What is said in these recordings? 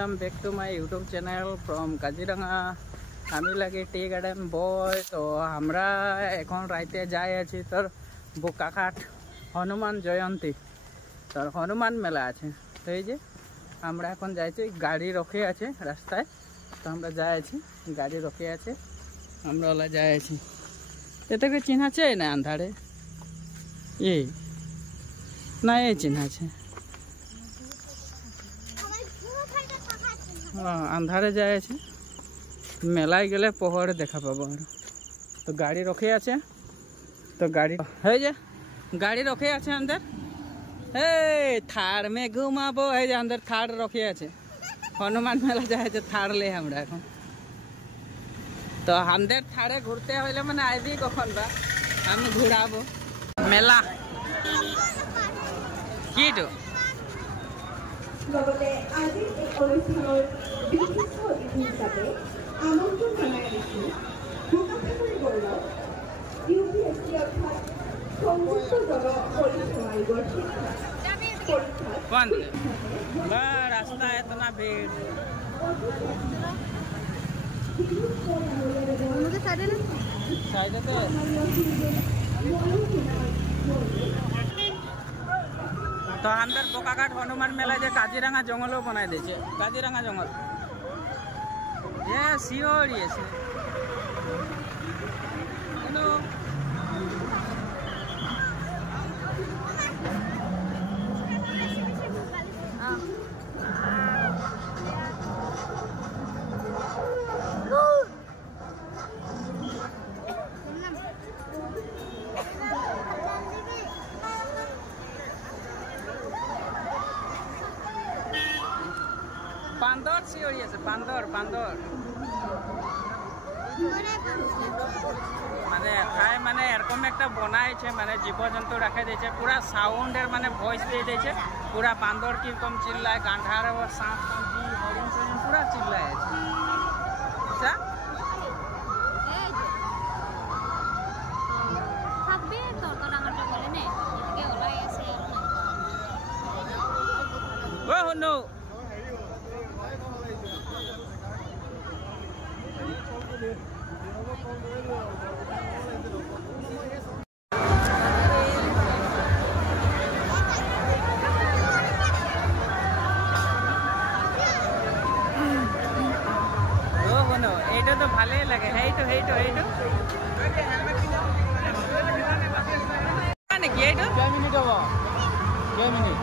Welcome back to my YouTube channel from Kaziranga আমি লাগে tea garden boy. तो আমরা এখন রাইতে যাই আছি তোর বোকাখাট হনুমান জয়ন্তী তোর হনুমান মেলা আছে। তো এই যে আমরা এখন যাইছি, গাড়ি রখে আছে রাস্তায়। তো আমরা যাই আছি, গাড়ি রখে আছে, আমরা ওলা যাই আছি। এটাকে চিনহাছে না আন্ধারে এই না এই চিনহাছে আন্ধারে যায় আছে। মেলায় গেলে পহরে দেখা পাবো। তো গাড়ি রখে আছে, তো গাড়ি হয়ে যে গাড়ি রখে আছে अंदर। এই থার মে ঘুমাবো, এই যে अंदर থার রখে আছে। হনুমান মেলা যায় আছে থার লে আমরা এখন। তো আমাদের থারে ঘুরতে হইলে মানে আইবি কখন বা আমি ঘুরাবো মেলা কি তো লগতে আজি এই অনুষ্ঠানৰ বিশিষ্ট অতিথি হিচাপে আমন্ত্ৰণ জনাই দিছোঁ বোকাখাটৰ গৌৰৱ ইউপিএছচি অৰ্থাৎ সংযুক্ত জন পৰীক্ষা আয়োগৰ परीक्षा रास्ता है इतना भीड़। तो अंदर बोकाघाट हनुमान मेला जे काजीरंगा जंगल बनाई दे, काजीरंगा जंगल ये सियोर ये से বান্দর সিওরি আছে, বান্দর বান্দর মানে খায় মানে এরকম একটা বনাইছে, মানে জীবজন্তু রাখে দিয়েছে, পুরা সাউন্ডের মানে ভয়েস দিয়ে দিয়েছে। পুরা বান্দর কিরকম চিল্লায়, গান্ধার সাপ হরিণ পুরা চিল্লায় আছে। আচ্ছা ও নো এইটা তো ভালোই লাগে। এইটো এইটো এইটো নাকি এইটো কয় মিনিট হব, কয় মিনিট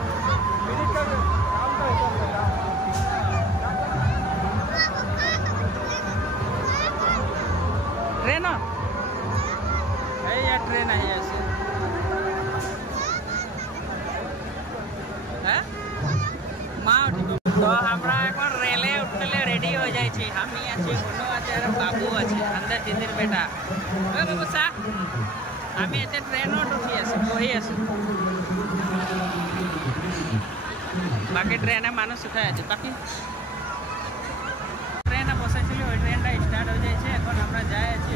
ট্রেন এই ট্রেন আহি আছে। হ্যাঁ মা উঠিব। তো আমরা এখন রেলে উঠলে রেডি হয়ে যাইছি। আমি আছি, হুনু আছে আর বাবু আছে, আমাদের দিদির বেটা। ওই বাবু চা, আমি এতে ট্রেনত উঠি আছি, বহি আছো। বাকি ট্রেনে মানুষ উঠাই আছে। বাকি ট্রেনে বসাইছিলি, ওই ট্রেনটা স্টার্ট হয়ে যাইছে। এখন আমরা যাই আছি